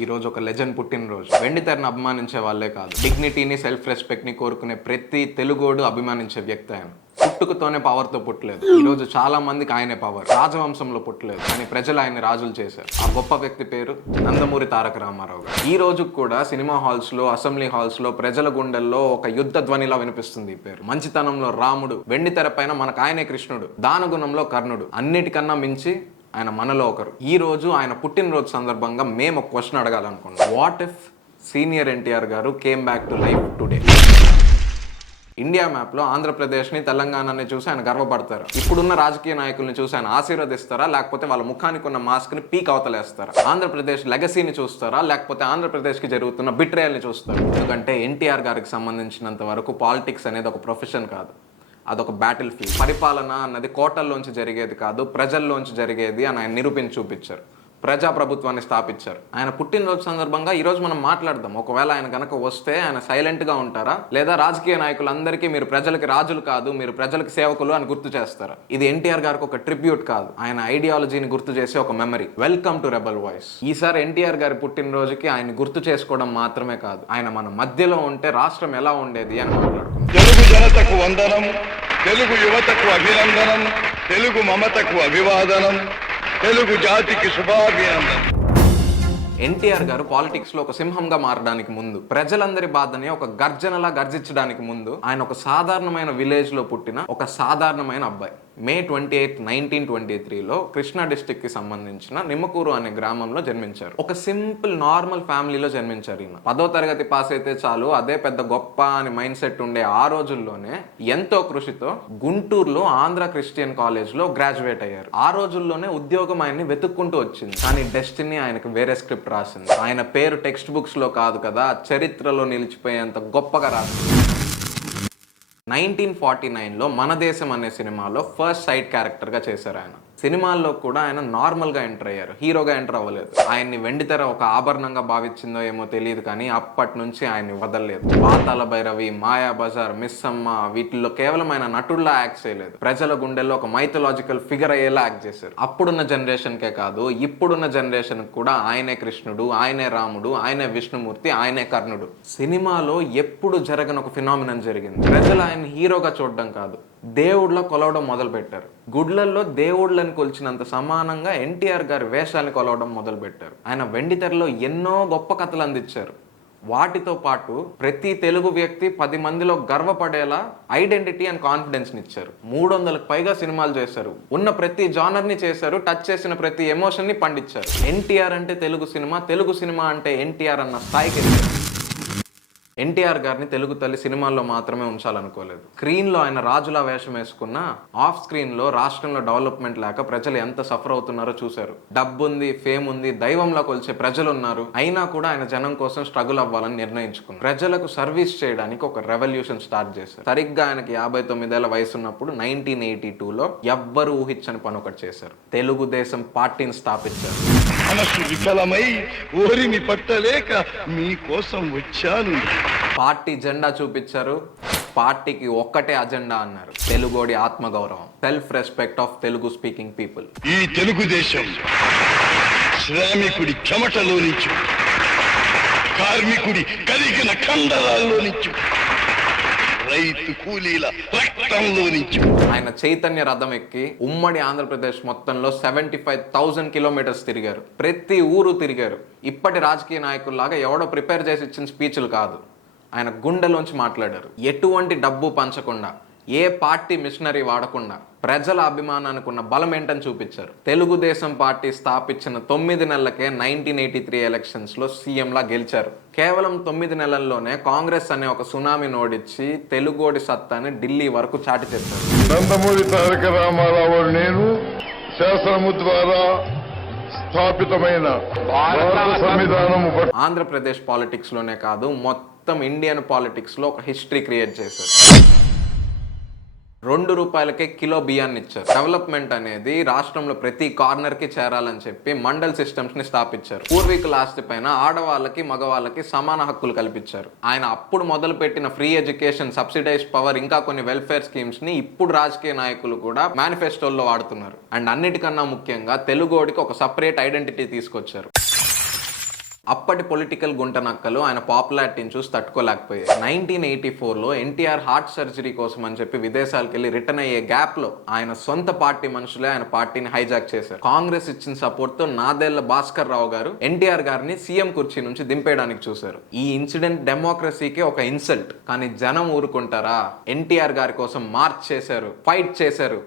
ఈ రోజు ఒక లెజెండ్ పుట్టినరోజు. వెండి తెరను అభిమానించే వాళ్ళే కాదు, డిగ్నిటీని, సెల్ఫ్ రెస్పెక్ట్ ని కోరుకునే ప్రతి తెలుగోడు అభిమానించే వ్యక్తి ఆయన. పుట్టుకతోనే పవర్తో పుట్టలేదు. ఈ రోజు చాలా మందికి ఆయనే పవర్. రాజవంశంలో పుట్టలేదు, కానీ ప్రజలు ఆయన రాజులు చేశారు. ఆ గొప్ప వ్యక్తి పేరు నందమూరి తారక రామారావు గారు. ఈ రోజు కూడా సినిమా హాల్స్ లో, అసెంబ్లీ హాల్స్ లో ప్రజల గుండెల్లో ఒక యుద్ధ ధ్వనిలా వినిపిస్తుంది ఈ పేరు. మంచితనంలో రాముడు, వెండి తెర పైన మనకు ఆయనే కృష్ణుడు, దానగుణంలో కర్ణుడు, అన్నిటికన్నా మించి ఆయన మనలో ఒకరు. ఈ రోజు ఆయన పుట్టినరోజు సందర్భంగా మేము ఒక క్వశ్చన్ అడగాలనుకున్నాం. వాట్ ఇఫ్ సీనియర్ ఎన్టీఆర్ గారు came back to life today? India మ్యాప్లో ఆంధ్రప్రదేశ్ని, తెలంగాణని చూసి ఆయన గర్వపడతారు. ఇప్పుడున్న రాజకీయ నాయకుల్ని చూసి ఆయన ఆశీర్వదిస్తారా, లేకపోతే వాళ్ళ ముఖానికి ఉన్న మాస్క్ని పీక్ అవతలేస్తారా? ఆంధ్రప్రదేశ్ లెగసీని చూస్తారా, లేకపోతే ఆంధ్రప్రదేశ్కి జరుగుతున్న బిట్రేయల్ని చూస్తారా? ఎందుకంటే ఎన్టీఆర్ గారికి సంబంధించినంత వరకు పాలిటిక్స్ అనేది ఒక ప్రొఫెషన్ కాదు, అదొక బ్యాటిల్ ఫీల్డ్. పరిపాలన అన్నది కోటల్లోంచి జరిగేది కాదు, ప్రజల్లోంచి జరిగేది అని ఆయన నిరూపించి చూపించారు. ప్రజాప్రభుత్వాన్ని స్థాపించారు. ఆయన పుట్టినరోజు సందర్భంగా ఈ రోజు మనం మాట్లాడదాం. ఒకవేళ ఆయన కనుక వస్తే ఆయన సైలెంట్గా ఉంటారా, లేదా రాజకీయ నాయకులందరికీ మీరు ప్రజలకి రాజులు కాదు, మీరు ప్రజలకి సేవకులు అని గుర్తు చేస్తారా? ఇది ఎన్టీఆర్ గారికి ఒక ట్రిబ్యూట్ కాదు, ఆయన ఐడియాలజీని గుర్తు చేసే ఒక memory. Welcome to rebel voice. ఈసారి ఎన్టీఆర్ గారి పుట్టినరోజుకి ఆయన గుర్తు చేసుకోవడం మాత్రమే కాదు, ఆయన మన మధ్యలో ఉంటే రాష్ట్రం ఎలా ఉండేది అని మాట్లాడుకుంటాం. తెలుగు జనతకు వందనం, తెలుగు యువతకు అభినందనం, తెలుగు మమతకు అభివాదనం, తెలుగు జాతికి శుభాభినందనం. ఎన్టీఆర్ గారు పాలిటిక్స్ లో ఒక సింహంగా మారడానికి ముందు, ప్రజలందరి బాధని ఒక గర్జనలా గర్జించడానికి ముందు, ఆయన ఒక సాధారణమైన విలేజ్ లో పుట్టిన ఒక సాధారణమైన అబ్బాయి. మే 28, 1923లో కృష్ణా డిస్టిక్ కి సంబంధించిన నిమ్మకూరు అనే గ్రామంలో జన్మించారు. ఒక సింపుల్ నార్మల్ ఫ్యామిలీలో జన్మించారు ఈయన. 10వ తరగతి పాస్ అయితే చాలు, అదే పెద్ద గొప్ప అని మైండ్ సెట్ ఉండే ఆ రోజుల్లోనే ఎంతో కృషితో గుంటూరులో ఆంధ్ర క్రిస్టియన్ కాలేజ్ లో గ్రాడ్యుయేట్ అయ్యారు. ఆ రోజుల్లోనే ఉద్యోగం ఆయన్ని వెతుక్కుంటూ వచ్చింది, కానీ డెస్టినీ ఆయనకు వేరే స్క్రిప్ట్ రాసింది. ఆయన పేరు టెక్స్ట్ బుక్స్ లో కాదు కదా, చరిత్రలో నిలిచిపోయేంత గొప్పగా రాసింది. 1949లో మన దేశం అనే సినిమాలో ఫస్ట్ సైడ్ క్యారెక్టర్గా చేశారు ఆయన. సినిమాల్లో కూడా ఆయన నార్మల్గా ఎంటర్ అయ్యారు, హీరోగా ఎంటర్ అవ్వలేదు. ఆయన్ని వెండితెర ఒక ఆభరణంగా భావించిందో ఏమో తెలియదు, కానీ అప్పటి నుంచి ఆయన్ని వదలలేదు. పాతాళ భైరవి, మాయా బజార్, మిస్ అమ్మ, వీటిల్లో కేవలం ఆయన నటుల్లా యాక్ట్ చేయలేదు, ప్రజల గుండెల్లో ఒక మైథలాజికల్ ఫిగర్ అయ్యేలా యాక్ట్ చేశారు. అప్పుడున్న జనరేషన్కే కాదు, ఇప్పుడున్న జనరేషన్ కూడా ఆయనే కృష్ణుడు, ఆయనే రాముడు, ఆయనే విష్ణుమూర్తి, ఆయనే కర్ణుడు. సినిమాలో ఎప్పుడు జరగని ఒక ఫినామినన్ జరిగింది. ప్రజలు ఆయన హీరోగా చూడడం కాదు, దేవుళ్ళ కొలవడం మొదలు పెట్టారు. గుడ్లల్లో దేవుళ్ళని కొలిచినంత సమానంగా ఎన్టీఆర్ గారి వేషాన్ని కొలవడం మొదలు పెట్టారు. ఆయన వెండితెరలో ఎన్నో గొప్ప కథలు అందించారు. వాటితో పాటు ప్రతి తెలుగు వ్యక్తి 10 మందిలో గర్వపడేలా ఐడెంటిటీ అండ్ కాన్ఫిడెన్స్ ని ఇచ్చారు. 300కు పైగా సినిమాలు చేశారు, ఉన్న ప్రతి జానర్ ని చేశారు, టచ్ చేసిన ప్రతి ఎమోషన్ ని పండించారు. ఎన్టీఆర్ అంటే తెలుగు సినిమా, తెలుగు సినిమా అంటే ఎన్టీఆర్ అన్న స్థాయికి ఎదిగారు. ఎన్టీఆర్ గారిని తెలుగు తల్లి సినిమాల్లో మాత్రమే ఉంచాలనుకోలేదు. స్క్రీన్లో ఆయన రాజులా వేషం వేసుకున్న, ఆఫ్ స్క్రీన్లో రాష్ట్రంలో డెవలప్మెంట్ లేక ప్రజలు ఎంత సఫర్ అవుతున్నారో చూశారు. డబ్బు ఉంది, ఫేమ్ ఉంది, దైవంలో కొలిచే ప్రజలు ఉన్నారు, అయినా కూడా ఆయన జనం కోసం స్ట్రగుల్ అవ్వాలని నిర్ణయించుకున్నారు. ప్రజలకు సర్వీస్ చేయడానికి ఒక రెవల్యూషన్ స్టార్ట్ చేశారు. సరిగ్గా ఆయనకి 59 ఏళ్ల వయసు ఉన్నప్పుడు 1982లో ఎవ్వరు ఊహించని పని ఒకటి చేశారు. తెలుగుదేశం పార్టీని స్థాపించారు. మనసు విఫలమై ఓరిని పట్టలేక మీకోసం వచ్చాను. పార్టీ జెండా చూపించారు, పార్టీకి ఒక్కటే అజెండా అన్నారు, తెలుగోడి ఆత్మగౌరవం, self respect of Telugu speaking people. ఈ తెలుగుదేశం శ్రామికుడి చెమటలో నుంచి, కార్మికుడి కరిగిన కండరాల్లో నుంచి, రైతు కూలీల రక్తంలో నుంచి. ఆయన చైతన్య రథం ఎక్కి ఉమ్మడి ఆంధ్రప్రదేశ్ మొత్తంలో 75,000 కిలోమీటర్స్ తిరిగారు. ప్రతి ఊరు తిరిగారు. ఇప్పటి రాజకీయ నాయకుల్లాగా ఎవడో ప్రిపేర్ చేసి ఇచ్చిన స్పీచ్లు కాదు, ఆయన గుండెలోంచి మాట్లాడారు. ఎటువంటి డబ్బు పంచకుండా, ఏ పార్టీ మిషనరీ వాడకుండా ప్రజల అభిమానానికి ఉన్న బలం ఏంటని చూపించారు. తెలుగుదేశం పార్టీ స్థాపించిన 9 నెలలకే 1983 ఎలక్షన్స్లో సీఎంలా గెలిచారు. కేవలం 9 నెలల్లోనే కాంగ్రెస్ అనే ఒక సునామీ నోడిచ్చి తెలుగోడి సత్తాని ఢిల్లీ వరకు చాటి చేశారు. నందమూరి తారక రామారావు నేను శాసనము ద్వారా స్థాపితమైన భారత సంవిధానము ఆంధ్రప్రదేశ్ పాలిటిక్స్ లోనే కాదు, మొత్తం ఇండియన్ పాలిటిక్స్ లో ఒక హిస్టరీ క్రియేట్ చేశారు. 2 రూపాయలకే కిలో బియ్యాన్ని ఇచ్చారు. డెవలప్మెంట్ అనేది రాష్ట్రంలో ప్రతి కార్నర్ కి చేరాలని చెప్పి మండల్ సిస్టమ్స్ ని స్థాపించారు. పూర్వీకుల ఆస్తి పైన ఆడవాళ్ళకి, మగవాళ్ళకి సమాన హక్కులు కల్పించారు. ఆయన అప్పుడు మొదలు పెట్టిన ఫ్రీ ఎడ్యుకేషన్, సబ్సిడైజ్ పవర్, ఇంకా కొన్ని వెల్ఫేర్ స్కీమ్స్ ని ఇప్పుడు రాజకీయ నాయకులు కూడా మేనిఫెస్టోల్లో వాడుతున్నారు. అండ్ అన్నిటికన్నా ముఖ్యంగా తెలుగోడికి ఒక సపరేట్ ఐడెంటిటీ తీసుకొచ్చారు. అప్పటి పొలిటికల్ గుంటనక్కలు ఆయన పాపులారిటీని చూసి తట్టుకోలేకపోయాయి. 1984లో ఎన్టీఆర్ హార్ట్ సర్జరీ కోసం అని చెప్పి విదేశాలకు వెళ్ళి రిటర్న్ అయ్యే గ్యాప్ లో ఆయన సొంత పార్టీ మనుషులే ఆయన పార్టీని హైజాక్ చేశారు. కాంగ్రెస్ ఇచ్చిన సపోర్ట్ తో నాదెళ్ల భాస్కర్ రావు గారు ఎన్టీఆర్ గారిని సీఎం కుర్చీ నుంచి దింపేయడానికి చూశారు. ఈ ఇన్సిడెంట్ డెమోక్రసీకి ఒక ఇన్సల్ట్. కానీ జనం ఊరుకుంటారా? ఎన్టీఆర్ గారి కోసం మార్చ్ చేశారు, ఫైట్ చేశారు,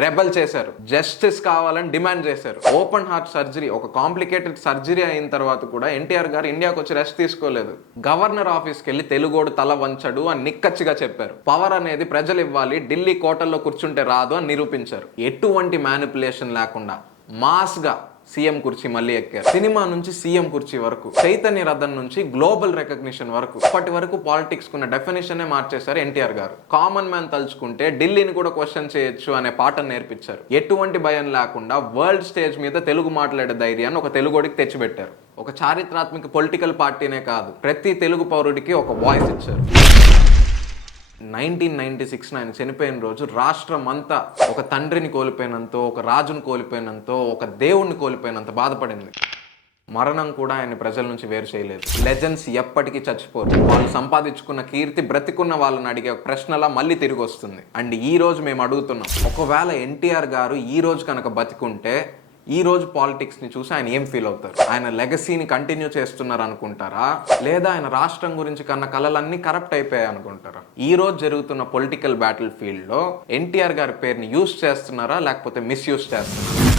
రెబల్ చేశారు, జస్టిస్ కావాలని డిమాండ్ చేశారు. ఓపెన్ హార్ట్ సర్జరీ, ఒక కాంప్లికేటెడ్ సర్జరీ అయిన తర్వాత కూడా ఎన్టీఆర్ గారు ఇండియాకి వచ్చి రెస్ట్ తీసుకోలేదు. గవర్నర్ ఆఫీస్కి వెళ్ళి తెలుగోడు తల వంచడు అని నిక్కచ్చిగా చెప్పారు. పవర్ అనేది ప్రజలు ఇవ్వాలి, ఢిల్లీ కోటల్లో కూర్చుంటే రాదు అని నిరూపించారు. ఎటువంటి మ్యానిపులేషన్ లేకుండా మాస్ గా సీఎం కుర్చీ మళ్ళీ ఎక్కారు. సినిమా నుంచి సీఎం కుర్చీ వరకు, చైతన్య రథం నుంచి గ్లోబల్ రికగ్నిషన్ వరకు, ఇప్పటి వరకు పాలిటిక్స్ కున్న డెఫినేషన్ మార్చేశారు ఎన్టీఆర్ గారు. కామన్ మ్యాన్ తలుచుకుంటే ఢిల్లీని కూడా క్వశ్చన్ చేయొచ్చు అనే పాఠం నేర్పించారు. ఎటువంటి భయం లేకుండా వరల్డ్ స్టేజ్ మీద తెలుగు మాట్లాడే ధైర్యాన్ని ఒక తెలుగుడికి తెచ్చిపెట్టారు. ఒక చారిత్రాత్మక పొలిటికల్ పార్టీనే కాదు, ప్రతి తెలుగు పౌరుడికి ఒక వాయిస్ ఇచ్చారు. 1996 ఆయన చనిపోయిన రోజు రాష్ట్రం అంతా ఒక తండ్రిని కోల్పోయినంతో, ఒక రాజును కోల్పోయినంతో, ఒక దేవుణ్ణి కోల్పోయినంత బాధపడింది. మరణం కూడా ఆయన ప్రజల నుంచి వేరు చేయలేదు. లెజెండ్స్ ఎప్పటికీ చచ్చిపోరు. వాళ్ళు సంపాదించుకున్న కీర్తి బ్రతికున్న వాళ్ళని అడిగే ప్రశ్నలా మళ్ళీ తిరిగి వస్తుంది. అండ్ ఈ రోజు మేము అడుగుతున్నాం, ఒకవేళ ఎన్టీఆర్ గారు ఈ రోజు కనుక బతికుంటే ఈ రోజు పాలిటిక్స్ ని చూసి ఆయన ఏం ఫీల్ అవుతారు? ఆయన లెగసీని కంటిన్యూ చేస్తున్నారు అనుకుంటారా, లేదా ఆయన రాష్ట్రం గురించి కన్న కలలన్నీ కరప్ట్ అయిపోయాయి అనుకుంటారా? ఈ రోజు జరుగుతున్న పొలిటికల్ బ్యాటిల్ ఫీల్డ్ లో ఎన్టీఆర్ గారి పేరుని యూజ్ చేస్తున్నారా, లేకపోతే మిస్యూజ్ చేస్తున్నారా?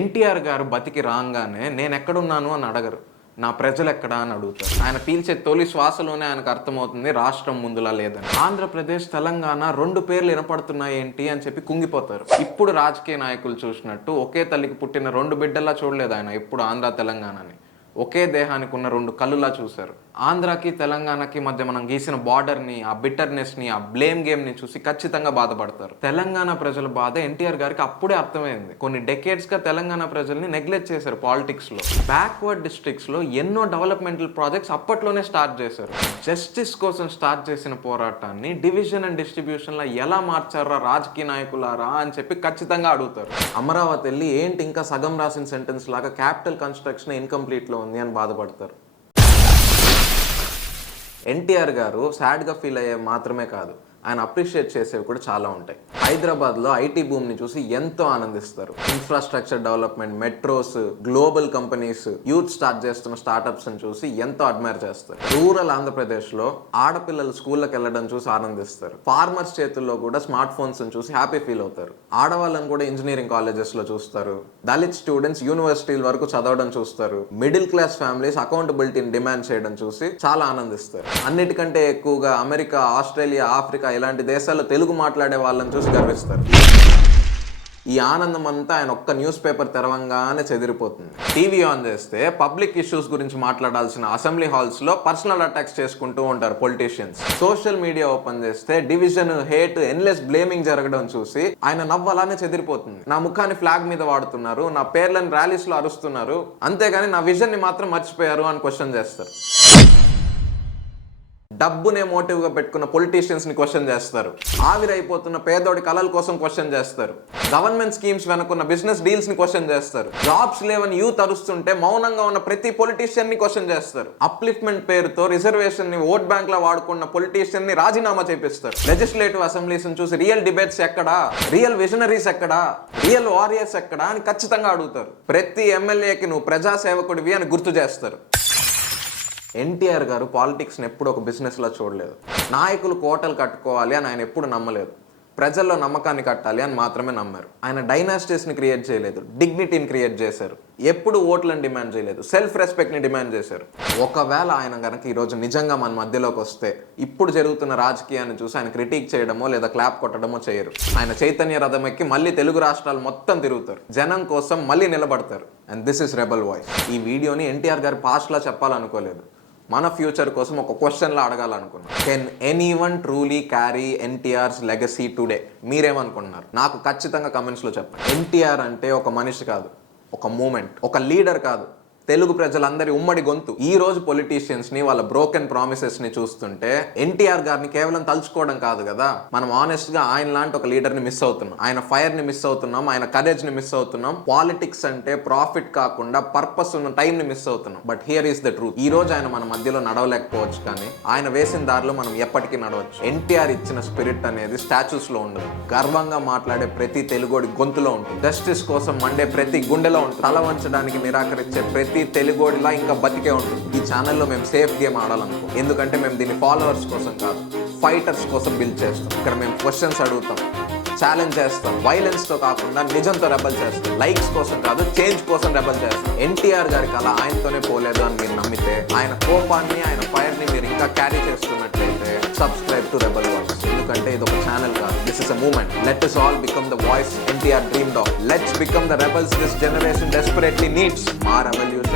ఎన్టీఆర్ గారు బతికి రాగానే నేను ఎక్కడున్నాను అని అడగరు, నా ప్రజలు ఎక్కడా అని అడుగుతారు. ఆయన పీల్చే తొలి శ్వాసలోనే ఆయనకు అర్థమవుతుంది రాష్ట్రం ముందులా లేదని. ఆంధ్రప్రదేశ్, తెలంగాణ 2 పేర్లు వినపడుతున్నాయి ఏంటి అని చెప్పి కుంగిపోతారు. ఇప్పుడు రాజకీయ నాయకులు చూసినట్టు ఒకే తల్లికి పుట్టిన 2 బిడ్డల్లా చూడలేదు ఆయన. ఇప్పుడు ఆంధ్ర తెలంగాణని ఒకే దేహానికి ఉన్న 2 కళ్ళులా చూశారు. ఆంధ్రాకి తెలంగాణకి మధ్య మనం గీసిన బార్డర్ని, ఆ బిట్టర్నెస్ని, ఆ బ్లేమ్ గేమ్ని చూసి ఖచ్చితంగా బాధపడతారు. తెలంగాణ ప్రజల బాధ ఎన్టీఆర్ గారికి అప్పుడే అర్థమైంది. కొన్ని డెకేడ్స్గా తెలంగాణ ప్రజల్ని నెగ్లెక్ట్ చేశారు పాలిటిక్స్లో. బ్యాక్వర్డ్ డిస్ట్రిక్ట్స్లో ఎన్నో డెవలప్మెంటల్ ప్రాజెక్ట్స్ అప్పట్లోనే స్టార్ట్ చేశారు. జస్టిస్ కోసం స్టార్ట్ చేసిన పోరాటాన్ని డివిజన్ అండ్ డిస్ట్రిబ్యూషన్లో ఎలా మార్చారా రాజకీయ నాయకులారా అని చెప్పి ఖచ్చితంగా అడుగుతారు. అమరావతి వెళ్ళి ఏంటి ఇంకా సగం రాసిన సెంటెన్స్ లాగా క్యాపిటల్ కన్స్ట్రక్షన్ ఇన్కంప్లీట్లో ఉంది అని బాధపడతారు. ఎన్టీఆర్ గారు సాడ్గా ఫీల్ అయ్యే మాత్రమే కాదు, ఆయన అప్రిషియేట్ చేసేవి కూడా చాలా ఉంటాయి. హైదరాబాద్లో ఐటీ బూమ్ని చూసి ఎంతో ఆనందిస్తారు. Infrastructure development, metros, global companies, youth start చేస్తున్న స్టార్టప్స్ని చూసి ఎంతో అడ్మైర్ చేస్తారు. రూరల్ ఆంధ్రప్రదేశ్లో ఆడపిల్లలు స్కూళ్ళకి వెళ్ళడం చూసి ఆనందిస్తారు. ఫార్మర్స్ చేతుల్లో కూడా స్మార్ట్ ఫోన్స్ చూసి హ్యాపీ ఫీల్ అవుతారు. ఆడవాళ్ళని కూడా ఇంజనీరింగ్ కాలేజెస్లో చూస్తారు. దళిత్ స్టూడెంట్స్ యూనివర్సిటీల వరకు చదవడం చూస్తారు. మిడిల్ క్లాస్ ఫ్యామిలీస్ అకౌంటబిలిటీని డిమాండ్ చేయడం చూసి చాలా ఆనందిస్తారు. అన్నిటికంటే ఎక్కువగా అమెరికా, ఆస్ట్రేలియా, ఆఫ్రికా ఇలాంటి దేశాల్లో తెలుగు మాట్లాడే వాళ్ళని చూసి గర్విస్తారు. ఈ ఆనందం అంతా ఆయన ఒక్క న్యూస్ పేపర్ తెరవంగానే చెదిరిపోతుంది. టీవీ ఆన్ చేస్తే పబ్లిక్ ఇష్యూస్ గురించి మాట్లాడాల్సిన అసెంబ్లీ హాల్స్ లో పర్సనల్ అటాక్స్ చేసుకుంటూ ఉంటారు పొలిటీషియన్స్. సోషల్ మీడియా ఓపెన్ చేస్తే డివిజన్, హేట్, ఎన్లెస్ బ్లేమింగ్ జరగడం చూసి ఆయన నవ్వు అలానే చెదిరిపోతుంది. నా ముఖాన్ని ఫ్లాగ్ మీద వాడుతున్నారు, నా పేర్లను ర్యాలీస్ లో అరుస్తున్నారు, అంతేగాని నా విజన్ ని మాత్రం మర్చిపోయారు అని క్వశ్చన్ చేస్తారు. డబ్బునే మోటివ్ గా పెట్టుకున్న పొలిటీషియన్స్ ని క్వశ్చన్ చేస్తారు. ఆవిరైపోతున్న పేదోడి కళల కోసం క్వశ్చన్ చేస్తారు. గవర్నమెంట్ స్కీమ్స్ వెనుకున్న బిజినెస్ డీల్స్ ని క్వశ్చన్ చేస్తారు. జాబ్స్ లేవని యూత్ అరుస్తుంటే మౌనంగా ఉన్న ప్రతి పొలిటీషియన్ ని క్వశ్చన్ చేస్తారు. అప్లిఫ్ట్మెంట్ పేరుతో రిజర్వేషన్ ని ఓట్ బ్యాంక్ లా వాడుకున్న పొలిటీషియన్ ని రాజీనామా చేపిస్తారు. లెజిస్లేటివ్ అసెంబ్లీస్ చూసి రియల్ డిబేట్స్ ఎక్కడా, రియల్ విజనరీస్ ఎక్కడా, రియల్ వారియర్స్ ఎక్కడా అని ఖచ్చితంగా అడుగుతారు. ప్రతి ఎమ్మెల్యేకి నువ్వు ప్రజాసేవకుడివి అని గుర్తు చేస్తారు. ఎన్టీఆర్ గారు పాలిటిక్స్ని ఎప్పుడు ఒక బిజినెస్లో చూడలేదు. నాయకులు కోటలు కట్టుకోవాలి అని ఆయన ఎప్పుడు నమ్మలేదు. ప్రజల్లో నమ్మకాన్ని కట్టాలి అని మాత్రమే నమ్మారు. ఆయన డైనాసిటీస్ని క్రియేట్ చేయలేదు, డిగ్నిటీని క్రియేట్ చేశారు. ఎప్పుడు ఓట్లను డిమాండ్ చేయలేదు, సెల్ఫ్ రెస్పెక్ట్ని డిమాండ్ చేశారు. ఒకవేళ ఆయన కనుక ఈరోజు నిజంగా మన మధ్యలోకి వస్తే ఇప్పుడు జరుగుతున్న రాజకీయాన్ని చూసి ఆయన క్రిటిక్ చేయడమో లేదా క్లాప్ కొట్టడమో చేయరు. ఆయన చైతన్య రథం ఎక్కి మళ్ళీ తెలుగు రాష్ట్రాలు మొత్తం తిరుగుతారు. జనం కోసం మళ్ళీ నిలబడతారు. And this is rebel voice. ఈ వీడియోని ఎన్టీఆర్ గారి పాస్ట్లా చెప్పాలనుకోలేదు, మన ఫ్యూచర్ కోసం ఒక క్వశ్చన్లా అడగాలనుకున్నాను. Can anyone truly carry NTR's legacy today? మీరేమనుకుంటున్నారు? నాకు ఖచ్చితంగా కమెంట్స్లో చెప్పండి. ఎన్టీఆర్ అంటే ఒక మనిషి కాదు, ఒక మూమెంట్, ఒక లీడర్ కాదు, తెలుగు ప్రజలందరి ఉమ్మడి గొంతు. ఈ రోజు పొలిటీషియన్స్ ని వాళ్ళ బ్రోకెన్ ప్రామిసెస్ ని చూస్తుంటే ఎన్టీఆర్ గారిని కేవలం తలుచుకోవడం కాదు కదా, మనం ఆనెస్ట్ గా ఆయన లాంటి ఒక లీడర్ ని మిస్ అవుతున్నాం. ఆయన ఫైర్ ని మిస్ అవుతున్నాం, ఆయన కరేజ్ ని మిస్ అవుతున్నాం. పాలిటిక్స్ అంటే ప్రాఫిట్ కాకుండా పర్పస్ ఉన్న టైం ని మిస్ అవుతున్నాం. But here is the truth. ఈ రోజు ఆయన మన మధ్యలో నడవలేకపోవచ్చు, కానీ ఆయన వేసిన దారిలో మనం ఎప్పటికీ నడవచ్చు. ఎన్టీఆర్ ఇచ్చిన స్పిరిట్ అనేది స్టాచ్యూస్ లో ఉండదు, గర్వంగా మాట్లాడే ప్రతి తెలుగోడి గొంతులో ఉంటుంది. జస్టిస్ కోసం మండే ప్రతి గుండెలో ఉంటుంది. తల వంచడానికి నిరాకరించే ప్రతి తెలుగోడిలా ఇంకా బతికే ఉంటుంది. ఈ ఛానల్లో మేము సేఫ్ గేమ్ ఆడాలనుకో, ఎందుకంటే మేము దీన్ని ఫాలోవర్స్ కోసం కాదు, ఫైటర్స్ కోసం బిల్డ్ చేస్తాం. ఇక్కడ మేము క్వశ్చన్స్ అడుగుతాం, ఛాలెంజ్ చేస్తాం, వైలెన్స్ తో కాకుండా నిజంతో రెబల్ చేస్తాం. లైక్స్ కోసం కాదు, చేంజ్ కోసం రెబల్ చేస్తాం. ఎన్టీఆర్ గారికి అలా ఆయనతోనే పోలేదు అని మీరు నమ్మితే, ఆయన కోపాన్ని, ఆయన ఫైర్ ని మీరు ఇంకా క్యారీ చేస్తున్నట్లయితే సబ్స్క్రైబ్ టు రెబల్ వాయిస్. ఎందుకంటే ఇది ఒక ఛానల్ కాదు, this is a movement. Let us all become the voice NTR dreamed of. Let's become the rebels this generation desperately needs. మా రెవల్యూషన్